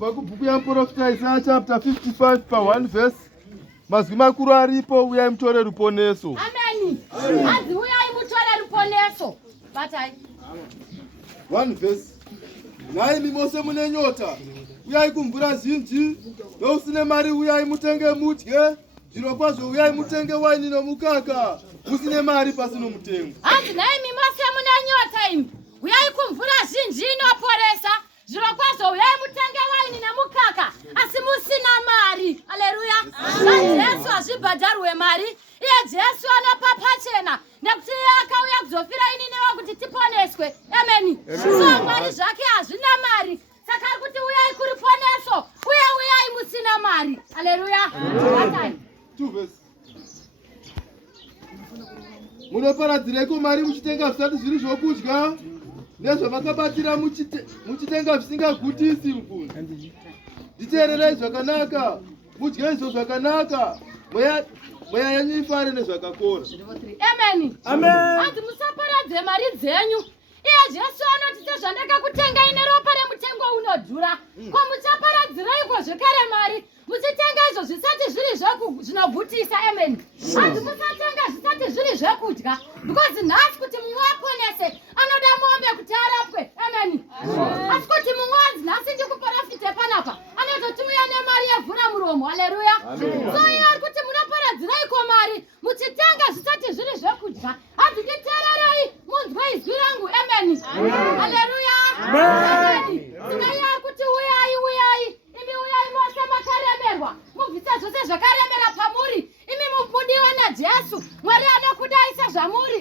kubva kubhuku yamuprofita Isaya chapter 55 pa 1 verse. Mazwi makuru aripo, uyai mutore ruponeso. Amen. Azi uyai mutore ruponeso. Batai. 1 verse. Nhai mimose mune nyota, uyai kumvura zhinji. Nousine mari uyai mutenge mudye. Zvirokwazvo uyai mutenge waini nomukaka. Usine mari pasino mutengo. Azi nhai mimose mune nyota imi. Uyai kumvura zhinji inoporesa. Zvirokwazvo uyai mutenge waini nemukaka. Asi musina mari. Haleluya. Jesu azvibhadharwe mari. Iye Jesu anopa pachena. Nekuti iye akauya kuzofira ini newe kuti tiponeswe. Amen. So mari zvake hazvina mari. Saka ari kuti uyai kuriponeso. Uye uyai musina mari. Haleluya. Batai. 2 verse. Munoparadzireko mari muchitenga zvisati zviri zvokudya nezvamakabatira muchitenga zvisingagutisi mukunda. Nditeererei zvakanaka, mudye izvo zvakanaka, mweya yenyu ifare nezvakakora. Amen. Amen. Hanzi musaparadze mari dzenyu. Iye Jesu anoti sezvandakakutengai neropa remutengo unodhura, ko muchaparadziraiko zvekare mari muchitenga izvo zvisati zviri zvinogutisa. Amen. Hanzi musatenga zvisati zviri zvekudya, because nhasi kuti mumwe aponese anoda mombe kuti arapwe. Amen. Asi kuti mumwe anzi nhasi ndikuprofite panapa anototi uya nemari yevhura muromo. Haleluya. So iye ari kuti munoparadziraiko mari muchitenga zvisati zviri zvekudya. Hanzi nditeererei munzwe izwi rangu. Amen. Haleluya. Amen. Iye ari kuti uyai uyai, imi uyai mose makaremerwa, mubvise zvose zvakaremera pamuri. Imi mudiwa naJesu, Mwari ada kudai sezvamuri.